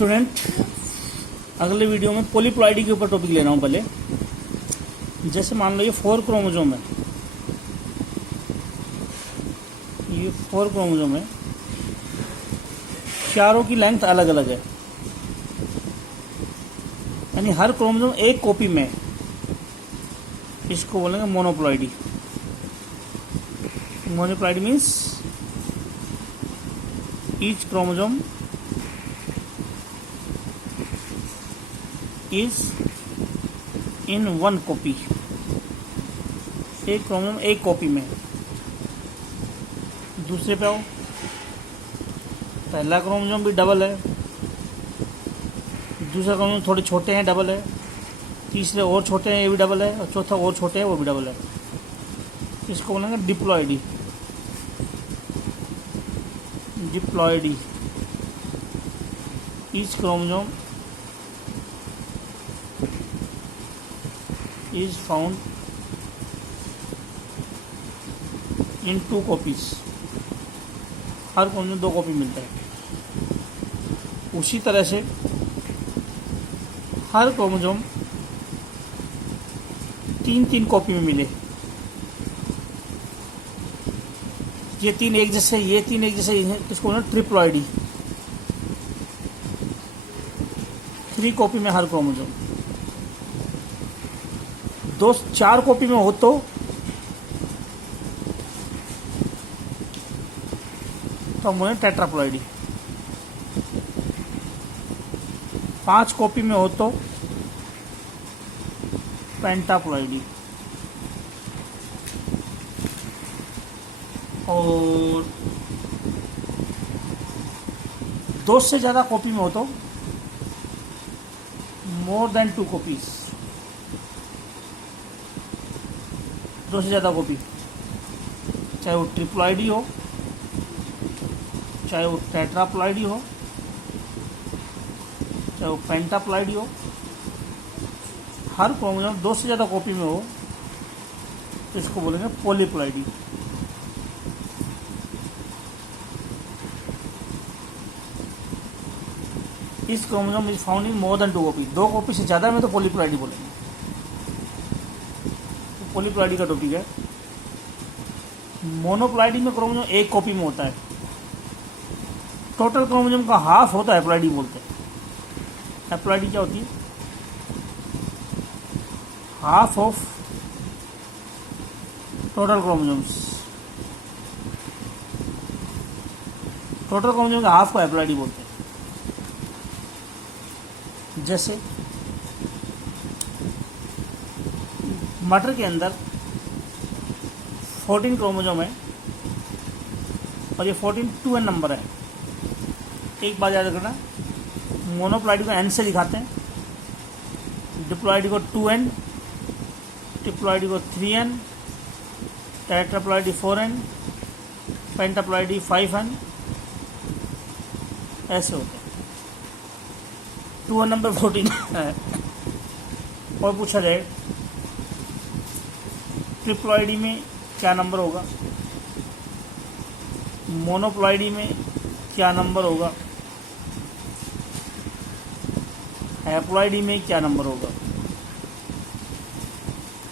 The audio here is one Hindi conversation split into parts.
स्टूडेंट, अगले वीडियो में पॉलीप्लॉइडी के ऊपर टॉपिक ले रहा हूँ। पहले जैसे मान लो ये 4 क्रोमोसोम है, ये 4 क्रोमोसोम है, चारों की लेंथ अलग अलग है, यानी हर क्रोमोसोम एक कॉपी में है। इसको बोलेंगे monoploidy. Monoploidy means each chromosome is in one copy. एक क्रोमोसोम एक कॉपी में। दूसरे पे आओ, पहला क्रोमोसोम भी डबल है, दूसरा क्रोमोसोम थोड़े छोटे हैं, डबल है, तीसरे और छोटे हैं, ये भी डबल है, और चौथा और छोटे हैं, वो भी डबल है। इसको बोलेंगे diploidy. Diploidy each chromosome is found in 2 copies। हर क्रोमोसोम 2 कॉपी मिलता है। उसी तरह से हर क्रोमोसोम 3 कॉपी में मिले। ये 3 एक जैसे, ये 3 एक जैसे, इसको बोलते ट्रिप्लॉइडी। 3 कॉपी में हर क्रोमोसोम। 4 कॉपी में हो तो हम बोले टेट्राप्लॉइडी। 5 कॉपी में हो तो पेंटाप्लॉइडी। और 2 से ज़्यादा कॉपी में हो तो मोर देन 2 कॉपीज। 2 से ज़्यादा कॉपी, चाहे वो ट्रिप्लॉइडी हो, चाहे वो टेट्राप्लॉइडी हो, चाहे वो पेंटाप्लॉइडी हो, हर क्रोमोसोम 2 से ज़्यादा कॉपी में हो तो इसको बोलेंगे पॉलीप्लॉइडी। इस chromosome is found in more than 2 copy. 2 copy से ज़्यादा में तो पॉलीप्लॉइडी बोलेंगे। पॉलीप्लॉइडी का टॉपिक है। मोनोप्लॉइडी में क्रोमोसोम एक कॉपी में होता है। टोटल क्रोमोसोम का हाफ होता है हैप्लॉइडी बोलते हैं। हैप्लॉइडी क्या होती है? Half of total chromosomes. Total chromosome का हाफ को हैप्लॉइडी बोलते हैं। जैसे मटर के अंदर 14 क्रोमोसोम है और ये 14 2n नंबर है। एक बात याद रखना, मोनोप्लॉइडी को n से दिखाते हैं, डिप्लॉइडी को 2n, ट्रिप्लॉइडी को 3n, टेट्राप्लॉइडी 4n, पेंटाप्लॉइडी 5n, ऐसे होते हैं। 2n नंबर 14 है। और पूछा जाए ट्रिप्लॉइडी में क्या नंबर होगा, मोनोप्लॉइडी में क्या नंबर होगा, हैप्लॉइडी में क्या नंबर होगा,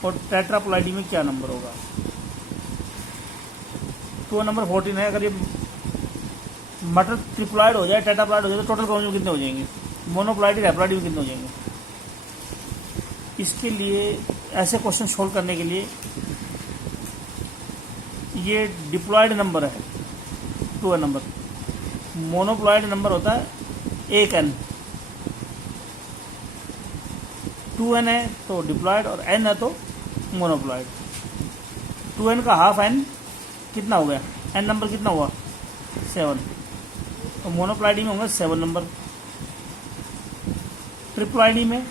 और टेट्राप्लॉइडी में क्या नंबर होगा। तो नंबर 14 है। अगर ये मटर ट्रिप्लॉइड हो जाए, टेट्राप्लॉइड हो जाए, तो टोटल क्रोमोसोम कितने हो जाएंगे? मोनोप्लॉइडी हैप्लॉइडी में कितने हो जाएंगे? इसके लिए ऐसे क्वेश्चन सोल्व करने के लिए ये डिप्लॉइड नंबर है 2n नंबर, मोनोप्लॉइड नंबर होता है 1n। 2n है तो डिप्लॉइड और n है तो मोनोप्लॉइड। 2n का हाफ n कितना हो गया? n नंबर कितना हुआ? 7। तो मोनोप्लॉइडी में होंगे 7 नंबर। ट्रिप्लॉइडी में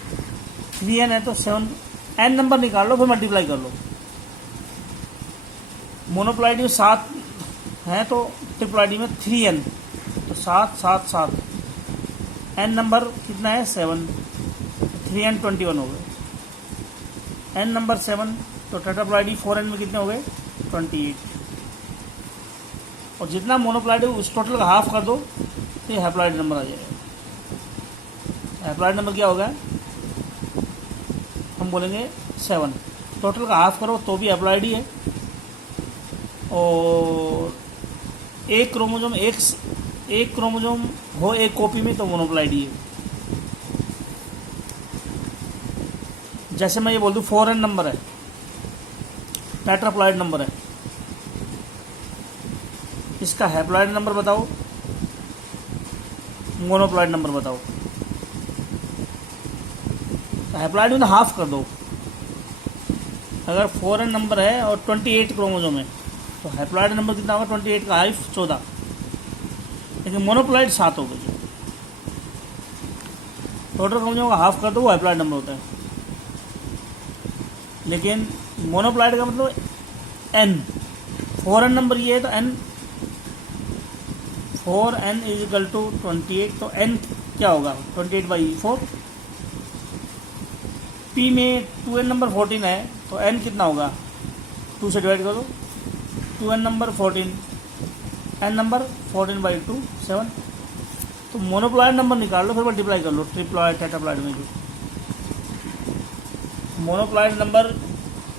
3n है तो 7 n नंबर निकाल लो, फिर मल्टीप्लाई कर लो। मोनोप्लॉइडी में 7 है तो ट्रिप्लॉइडी में 3n, तो 7 7 7। n नंबर कितना है? 7। 3n 21 हो गए। n नंबर 7 तो टेट्राप्लॉइडी 4n में कितने हो गए? 28। और जितना मोनोप्लॉइड है उस टोटल का हाफ कर दो तो ये हैप्लॉइड नंबर आ जाएगा। हैप्लॉइड नंबर क्या होगा, हम बोलेंगे 7। टोटल का हाफ करो तो भी हैप्लॉइड ही है, और एक क्रोमोजोम हो एक कॉपी में तो मोनोप्लॉइड ही है। जैसे मैं ये बोल दूँ 4n नंबर है, टेट्राप्लॉइड नंबर है, इसका हैप्लॉइड नंबर बताओ, मोनोप्लॉइड नंबर बताओ। तो हैप्लॉइड में हाफ कर दो। अगर 4n नंबर है और 28 क्रोमोजोम है तो हैप्लॉइड नंबर कितना होगा, 28 का हाफ 14, लेकिन मोनोप्लॉइड 7 होगा। जो टोटल क्रोमोजोम का हाफ कर दो वो हैप्लॉइड नंबर होता है, लेकिन मोनोप्लॉइड का मतलब n। 4n नंबर ये है तो n 4n is equal to 28, तो n क्या होगा 28/4। p में 2n नंबर 14 है तो n कितना होगा, 2 से डिवाइड करो, 2n नंबर 14, n नंबर 14/2 7। तो मोनोप्लॉइड नंबर निकाल लो, फिर मल्टीप्लाई कर लो ट्रिप्लॉइड टेट्राप्लॉइड में। जो मोनोप्लॉइड नंबर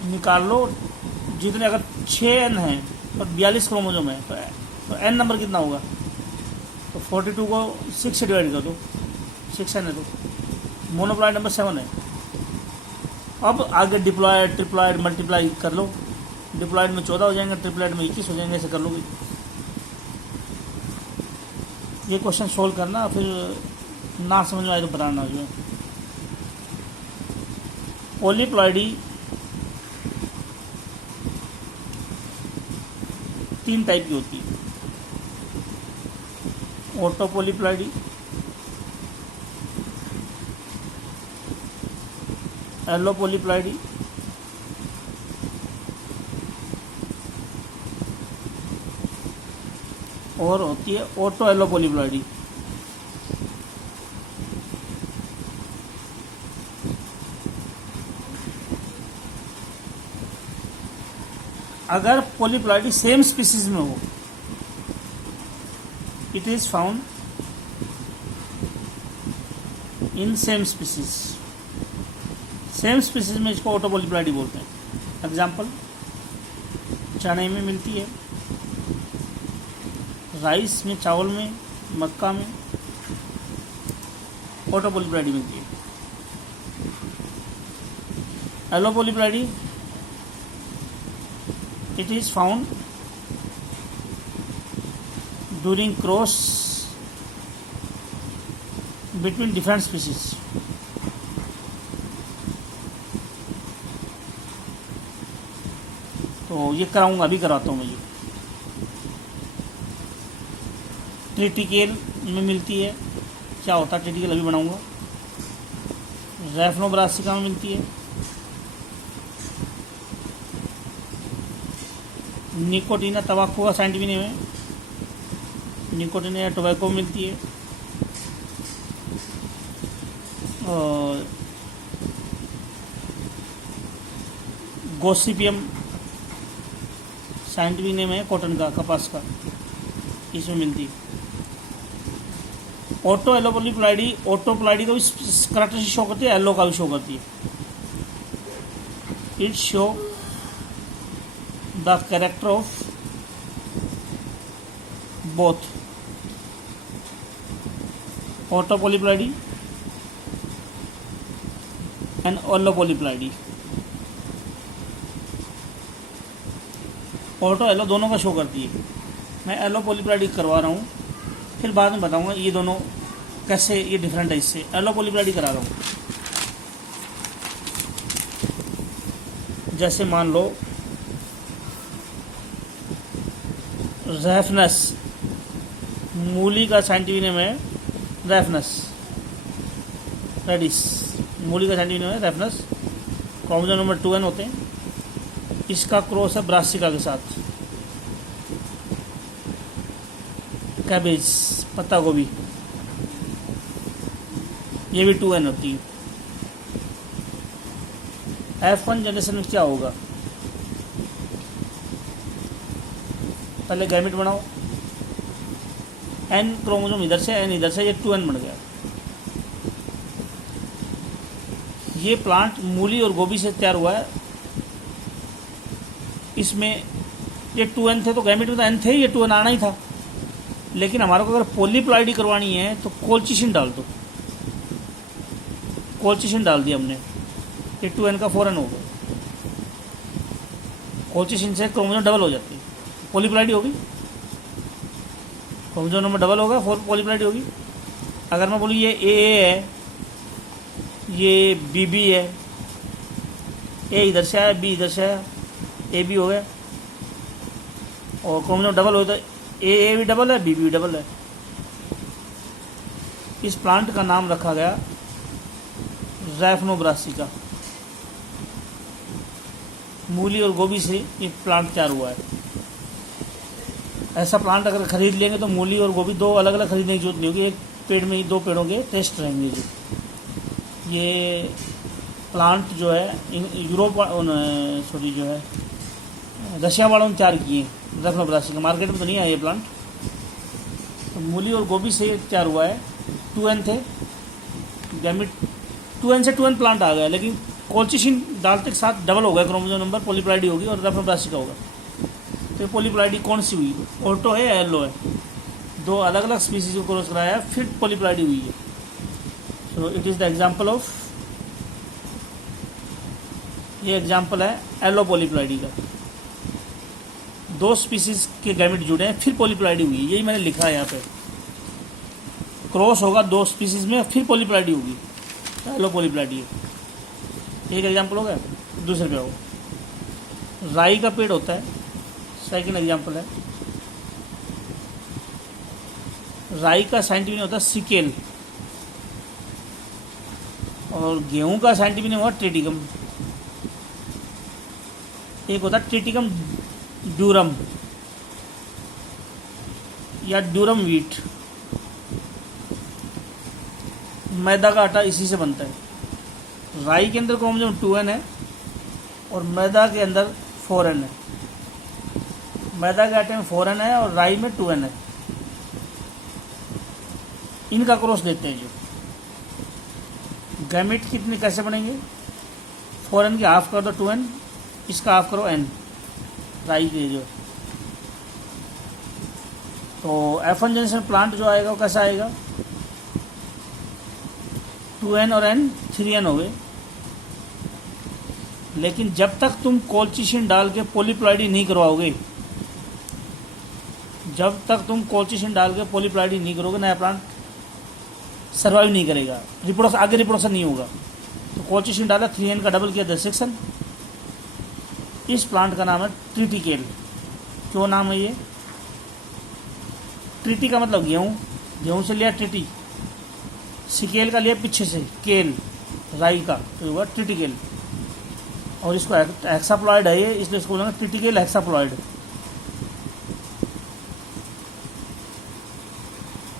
निकाल लो जितने, अगर 6n है और 42 क्रोमोजोम है तो n नंबर कितना होगा, तो 42 को 6 से डिवाइड कर दो, 6n है तो मोनोप्लॉइड नंबर 7 है। अब आगे डिप्लॉयड ट्रिप्लॉयड मल्टीप्लाई कर लो, डिप्लॉयड में 14 हो जाएंगे, ट्रिप्लॉयड में 21 हो जाएंगे, ऐसे कर लोगे। ये क्वेश्चन सोल्व करना, फिर ना समझ में आए तो बताना। जो पॉलीप्लॉइडी 3 टाइप की होती है, ऑटोपोलीप्लॉइडी, एलोपोलीप्लॉइडी और होती है ऑटो एलोपोलीप्लॉइडी। अगर पॉलीप्लॉइडी सेम स्पीसीज में हो, it is found in same species. Same species में इसको ऑटोपोलीप्लॉइडी बोलते हैं। एग्जाम्पल, चने में मिलती है, राइस में, चावल में, मक्का में ऑटोपोलीप्लॉइडी मिलती है। एलोपोलीप्लॉइडी it is found during cross between different species। तो ये कराऊंगा, अभी कराता हूँ मैं। ये ट्रिटिकेल में मिलती है, क्या होता है ट्रिटिकेल अभी बनाऊंगा। रैफ्नोब्रासिका में मिलती है, निकोटीना तंबाकू का साइंटिफिक नेम है, निकोटीना या टोबैको मिलती है, और गोसिपियम साइंटिफिक नेम है कॉटन का, कपास का, इसमें मिलती है। ऑटो एलोपोलीप्लॉइडी, ऑटोप्लॉइडी का भी कैरेक्टरिस्टिक शो करती है, एलो का भी शो करती है। It show the character of both autopolyploidy and allopolyploidy. Auto allo दोनों का शो करती है। मैं एलोपोलीप्लॉइडी करवा रहा हूँ, फिर बाद में बताऊंगा ये दोनों कैसे ये डिफरेंट है इससे। एलोपोलीप्लॉइडी करा रहा हूँ। जैसे मान लो रैफनस, मूली का साइंटिफिक नेम है रैफनस रेडिस, मूली का साइंटिफिक नेम है रैफनस। क्रोमोसोम नंबर 2n होते हैं। इसका क्रॉस है ब्रासिका के साथ। कैबेज, पत्ता गोभी, ये भी 2n होती है। F1 जनरेशन में क्या होगा, पहले गैमेट बनाओ, n क्रोमोसोम इधर से n इधर से, ये 2n बन गया। ये प्लांट मूली और गोभी से तैयार हुआ है। इसमें ये 2n थे तो गैमेट में तो n थे, ये 2n आना ही था। लेकिन हमारे को अगर पॉलीप्लॉइडी करवानी है तो कोलचिसिन डाल दो। कोलचिसिन डाल दिया हमने, ये 2n का 4n हो गया। कोलचिसिन से क्रोमोसोम डबल हो जाती है, पॉलीप्लॉइडी होगी, क्रोमोसोम नंबर डबल होगा, 4 पॉलीप्लॉइडी होगी। अगर मैं बोलूँ ये ए है, ये बी है, ए इधर से आया, बी इधर से आया, ए बी हो गया, और क्रोमोसोम डबल हो तो ए भी डबल है, बी भी डबल है। इस प्लांट का नाम रखा गया रैफनो ब्रासिका। मूली और गोभी से ये प्लांट तैयार हुआ है। ऐसा प्लांट अगर खरीद लेंगे तो मूली और गोभी दो अलग अलग खरीदने की जरूरत नहीं होगी, एक पेड़ में ही दो पेड़ों के टेस्ट रहेंगे। जो ये प्लांट जो है यूरोप सॉरी जो है रशिया वालों ने तैयार किए रैफनो ब्रासिका, मार्केट में तो नहीं आया ये प्लांट। तो मूली और गोभी से तैयार हुआ है। 2n थे गैमेट, 2n से 2n प्लांट आ गया, लेकिन कोलचिसिन डालते के साथ डबल हो गया क्रोमोसोम नंबर, पॉलीप्लॉइडी होगी और रैफनो ब्रासिका होगा। तो पॉलीप्लॉइडी कौन सी हुई, ऑल्टो है या येलो है? दो अलग अलग स्पीसीज को क्रॉस कराया है, फिर पॉलीप्लॉइडी हुई है। So it is the example of, ये एग्जाम्पल है येलो पॉलीप्लॉइडी का। दो स्पीसीज के गैमेट जुड़े हैं, फिर पॉलीप्लॉइडी हुई, यही मैंने लिखा है यहाँ पे। क्रॉस होगा दो स्पीसीज में, फिर पॉलीप्लॉइडी होगी, येलो पॉलीप्लॉइडी है। एक एग्जाम्पल हो गया। दूसरे पे हो, राई का पेड़ होता है, सेकंड एग्जाम्पल है। राई का साइंटिफिक नेम होता है सिकेल, और गेहूं का साइंटिफिक नेम होगा ट्रिटिकम। एक होता है ट्रिटिकम ड्यूरम या ड्यूरम वीट। मैदा का आटा इसी से बनता है। राई के अंदर क्रोमोसोम 2n है और मैदा के अंदर 4n है। मैदा के आटे में 4n है और राई में 2n है। इनका क्रॉस देते हैं जो गैमेट कितने कैसे बनेंगे, 4n की हाफ कर दो 2n, इसका हाफ करो n, राई के जो। तो F1 जनरेशन प्लांट जो आएगा वो कैसा आएगा, 2n और n 3n हो गए। लेकिन जब तक तुम कोलचिसिन डाल के पॉलीप्लॉइडी नहीं करवाओगे, जब तक तुम कोलचिसिन डाल के पॉलीप्लॉइडी नहीं करोगे, नया प्लांट सर्वाइव नहीं करेगा, रिप्रोडक्शन आगे रिप्रोडक्शन नहीं होगा। तो कोलचिसिन डाला, 3n का डबल किया 10 इस प्लांट का नाम है ट्रिटिकेल। क्यों नाम है ये? ट्रिटी का मतलब गेहूँ, गेहूँ से लिया ट्रिटी, सिकेल का लिया पीछे से केल, राई का, तो हुआ ट्रिटिकेल। और इसको हेक्साप्लॉइड है ये, इसलिए इसको बोलेंगे ट्रिटिकेल हेक्साप्लॉइड।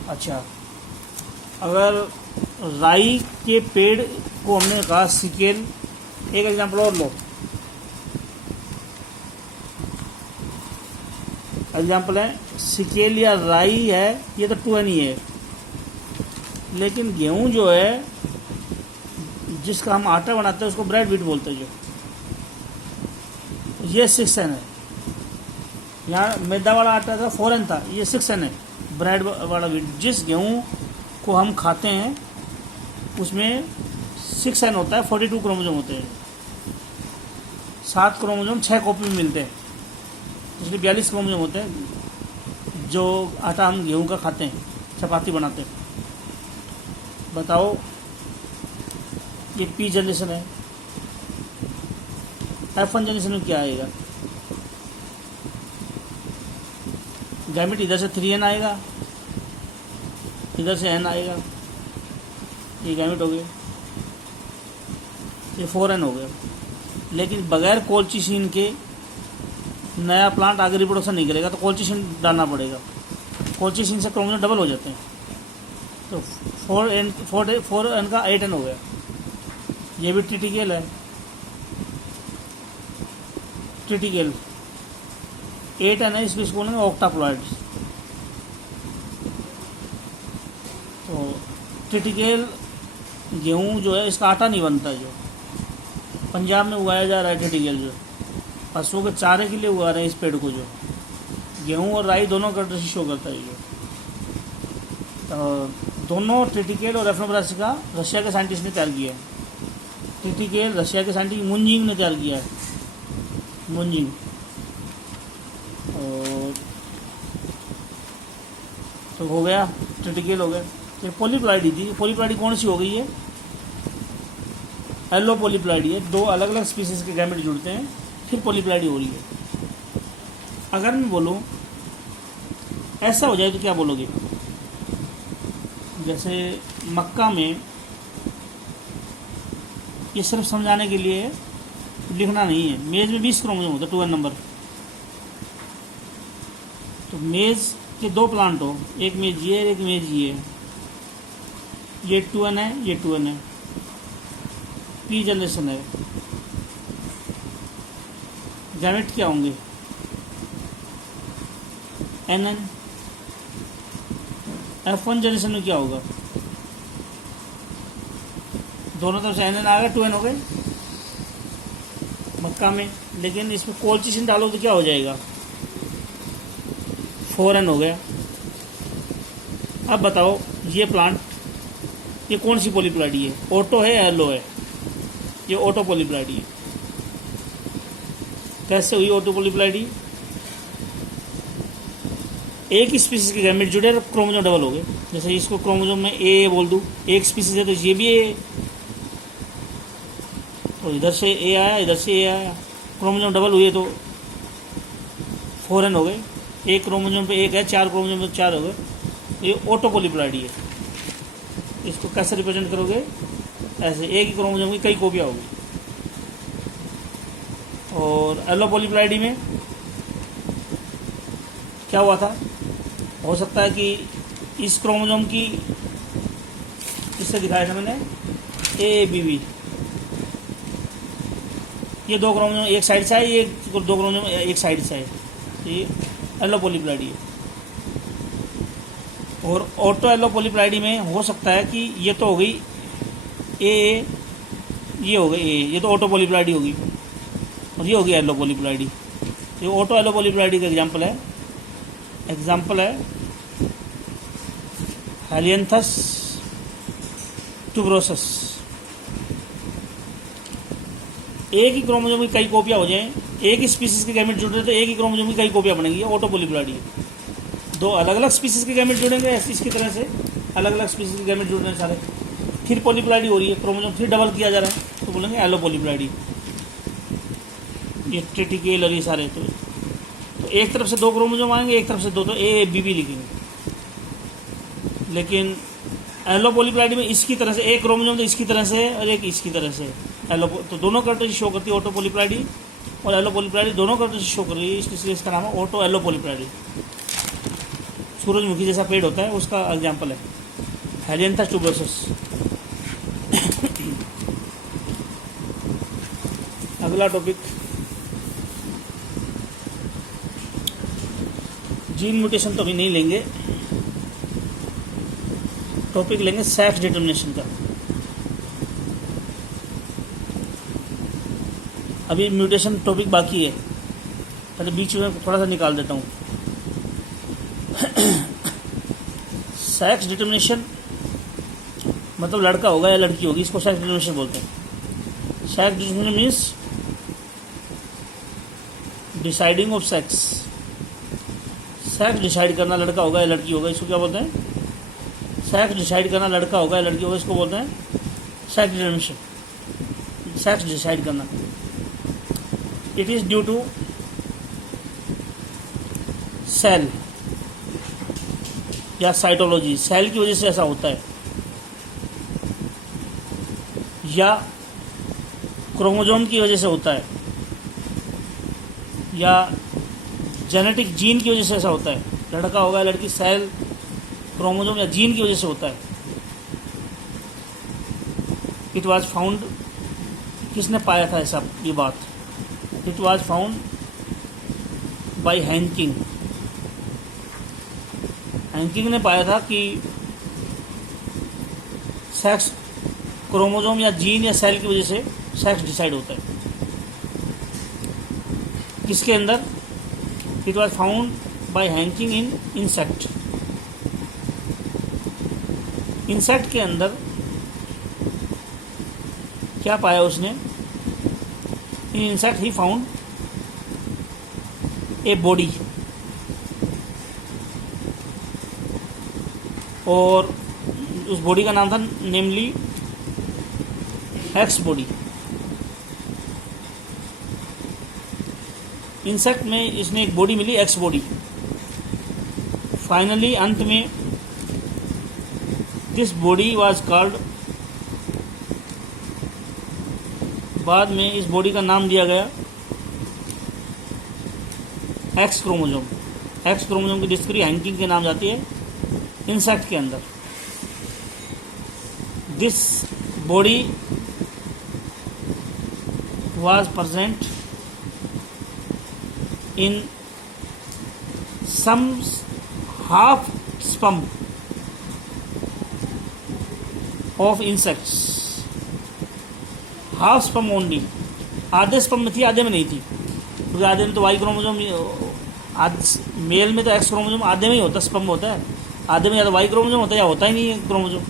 अच्छा, अगर राई के पेड़ को हमने कहा सिकेल, एक एग्जांपल और लो। एग्जांपल है सिकेल या राई है, ये तो 2n ही है। लेकिन गेहूं जो है जिसका हम आटा बनाते हैं उसको ब्रेड व्हीट बोलते हैं। जो ये 6n है, यहाँ मैदा वाला आटा था 4n था, ये 6n है ब्रेड वाला व्हीट। जिस गेहूं को हम खाते हैं उसमें 6n होता है, 42 क्रोमोसोम होते हैं। 7 क्रोमोसोम 6 कॉपी में मिलते हैं, इसलिए 42 क्रोमोसोम होते हैं जो आटा हम गेहूं का खाते हैं, चपाती बनाते हैं। बताओ, ये P जनरेशन है। F1 जनरेशन में क्या आएगा, गैमेट इधर से 3n आएगा, इधर से n आएगा, ये गैमेट हो गए, ये 4n हो गया। लेकिन बगैर कोलचिसिन के नया प्लांट आगे रिप्रोडक्शन नहीं करेगा, तो कोलचिसिन डालना पड़ेगा। कोलचिसिन से क्रोमोसोम डबल हो जाते हैं, तो 4n का 8n हो गया। ये भी ट्रिटिकेल है, ट्रिटिकेल 8n है, इसको बोलेंगे ऑक्टाप्लॉइड्स। तो ट्रिटिकेल गेहूं जो है इसका आटा नहीं बनता, जो पंजाब में उगाया जा रहा है टिटिकेल, जो पशुओं के चारे के लिए उगा रहे हैं इस पेड़ को, जो गेहूँ और राई दोनों का कृषि शो करता है ये। तो दोनों टिटिकेल और एफनो ब्रासिका रशिया के साइंटिस्ट ने तैयार किया है। टिटिकेल रशिया के साइंटिस्ट मुंजिंग ने तैयार किया है, मुंजिंग। और तो हो गया, टिटिकेल हो गया। फिर पॉलीप्लाइडी थी। पॉलीप्लाइडी कौन सी हो गई है? एलो पॉलीप्लाइडी है। दो अलग अलग स्पीसीज के गैमेट जुड़ते हैं, फिर पॉलीप्लाइडी हो रही है। अगर मैं बोलूँ ऐसा हो जाए तो क्या बोलोगे? जैसे मक्का में, ये सिर्फ समझाने के लिए लिखना नहीं है, मेज़ में 20 क्रोमोसोम होता है, 2n नंबर। तो मेज़ के दो प्लांट हो, एक मेज ये एक मेज ये 2n है, ये 2n है, पी जनरेशन है। गैमेट क्या होंगे? nn। F1 जनरेशन में क्या होगा? दोनों तरफ से nn आ गया, 2n हो गए मक्का में। लेकिन इसमें कोएफिशिएंट डालो तो क्या हो जाएगा? 4n हो गया। अब बताओ ये प्लांट, ये कौन सी पॉलीप्लाइडी है? ऑटो है या एलो है? ये ऑटो पॉलीप्लाइडी है। कैसे हुई ऑटो पॉलीप्लाइडी? एक ही स्पीसीज के गैमेट जुड़े और क्रोमोसोम डबल हो गए। जैसे इसको क्रोमोसोम में ए बोल दूँ, एक स्पीसीज है तो ये भी ए, तो इधर से ए आया, इधर से ए आया, क्रोमोसोम डबल हुए तो 4n हो गए। एक क्रोमोसोम पे एक है, 4 क्रोमोसोम पे 4 हो गए। ये ऑटो पॉलीप्लाइडी है। इसको कैसे रिप्रेजेंट करोगे? ऐसे, एक ही क्रोमोसोम की कई कॉपियाँ होगी। और एलो पॉलीप्लाइडी में क्या हुआ था? हो सकता है कि इस क्रोमोसोम की, इससे दिखाया था मैंने, ए बी बी, ये दो क्रोमोसोम एक साइड से आए, ये दो क्रोमोसोम एक साइड से आए, ये एलो पॉलीप्लाइडी है। और ऑटो एलो पॉलीप्लाइडी में हो सकता है कि ये तो हो गई ए, ये हो गई ए, ये तो ऑटो पॉलीप्लाइडी होगी, और ये होगी एलो पॉलीप्लाइडी। ये ऑटो एलो पॉलीप्लाइडी का एग्जाम्पल है हेलियंथस ट्यूबरोसस। एक ही क्रोमोसोम की कई कॉपियाँ हो जाएं, एक ही स्पीसीज के गैमेट जुड़ रहे तो एक ही क्रोमोसोम की कई कॉपियाँ बनेंगी, ऑटो पॉलीप्लाइडी है। दो अलग अलग स्पीसीज के गैमेट जुड़ेंगे इसकी तरह से, अलग अलग स्पीसीज के गैमेट जुड़ रहे हैं सारे, फिर पॉलीप्लाइडी हो रही है, क्रोमोसोम फिर डबल किया जा रहा है, तो बोलेंगे एलो पॉलीप्लाइडी। ये टिटिकेल और ये सारे, तो एक तरफ से दो क्रोमोसोम आएंगे, एक तरफ से दो, तो ए बी बी लिखेंगे। लेकिन एलो पॉलीप्लाइडी में इसकी तरह से एक क्रोमोसोम तो इसकी तरह से और एक इसकी तरह से एलो, तो दोनों करते शो करती है ऑटो पॉलीप्लाइडी और एलो पॉलीप्लाइडी, दोनों करते शो कर रही है, इसलिए इसका नाम है ऑटो एलो पॉलीप्लाइडी। सूरजमुखी जैसा पेड़ होता है उसका एग्जाम्पल है हेलियंथस ट्यूबरोसस। अगला टॉपिक जीन म्यूटेशन तो अभी नहीं लेंगे, टॉपिक लेंगे सेक्स डिटर्मिनेशन का। अभी म्यूटेशन टॉपिक बाकी है, पहले बीच में थोड़ा सा निकाल देता हूँ। सेक्स डिटर्मिनेशन मतलब लड़का होगा या लड़की होगी, इसको सेक्स डिटर्मिनेशन बोलते हैं। Sex determination means deciding of sex. Sex decide करना लड़का होगा या लड़की होगा, इसको क्या बोलते हैं? सेक्स डिसाइड करना लड़का होगा या लड़की होगा, इसको बोलते हैं सेक्स डिटर्मिनेशन। सेक्स डिसाइड करना, it is due to cell या साइटोलॉजी, सेल की वजह से ऐसा होता है, या क्रोमोसोम की वजह से होता है, या जेनेटिक जीन की वजह से ऐसा होता है। लड़का होगा या लड़की, सेल, क्रोमोसोम या जीन की वजह से होता है। इट वाज फाउंड, किसने पाया था ऐसा ये बात? It was found by Henking. Henking ने पाया था कि सेक्स क्रोमोसोम या जीन या सेल की वजह से सेक्स डिसाइड होता है। किसके अंदर? It was found by Henking in insect. Insect के अंदर क्या पाया उसने? इन insect he found a body, और उस बॉडी का नाम था नेमली एक्स बॉडी। इंसेक्ट में इसने एक बॉडी मिली, एक्स बॉडी। फाइनली अंत में दिस बॉडी वाज कॉल्ड, बाद में इस बॉडी का नाम दिया गया एक्स क्रोमोसोम। एक्स क्रोमोसोम की डिस्कवरी हैंकिंग के नाम जाती है इंसेक्ट के अंदर। This body was present in some half sperm of insects, half sperm only। आधे स्पर्म में थी, आधे में नहीं थी, क्योंकि आधे में तो वाई क्रोमोसोम, मेल में तो एक्स क्रोमोसोम आधे में ही होता है, स्पर्म होता है, आधे में या तो वाई क्रोमोसोम होता है या होता ही नहीं है क्रोमोसोम।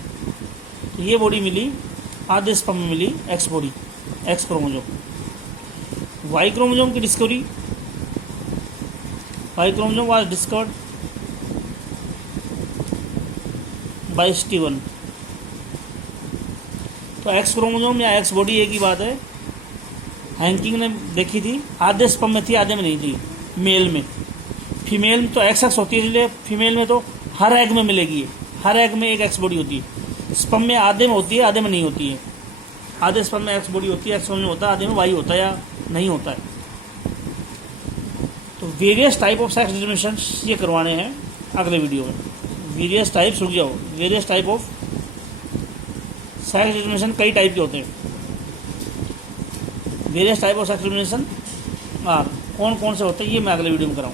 तो ये बॉडी मिली, आधे स्पर्म में मिली X body, X chromosome. Y chromosome की discovery, Y chromosome was discovered by Steven. तो एक्स क्रोमोसोम या एक्स बॉडी एक ही बात है। हैंकिंग ने देखी थी, आधे स्पर्म में थी, आधे में नहीं थी मेल में। फीमेल में तो एक्स एक्स होती है, इसलिए फीमेल में तो हर एग में मिलेगी, हर एग में एक एक्स बॉडी होती है। स्पर्म में आधे में होती है, आधे में नहीं होती है। आधे स्पर्म में एक्स बॉडी होती है, एक्स में होता है, आधे में वाई होता है या नहीं होता है। तो various type of sex determination ये करवाने हैं अगले वीडियो में। वेरियस टाइप्स, रुक जाओ, various type of sex determination कई टाइप के होते हैं। Various type of sex determination कौन कौन से होते हैं ये मैं अगले वीडियो में कराऊँ।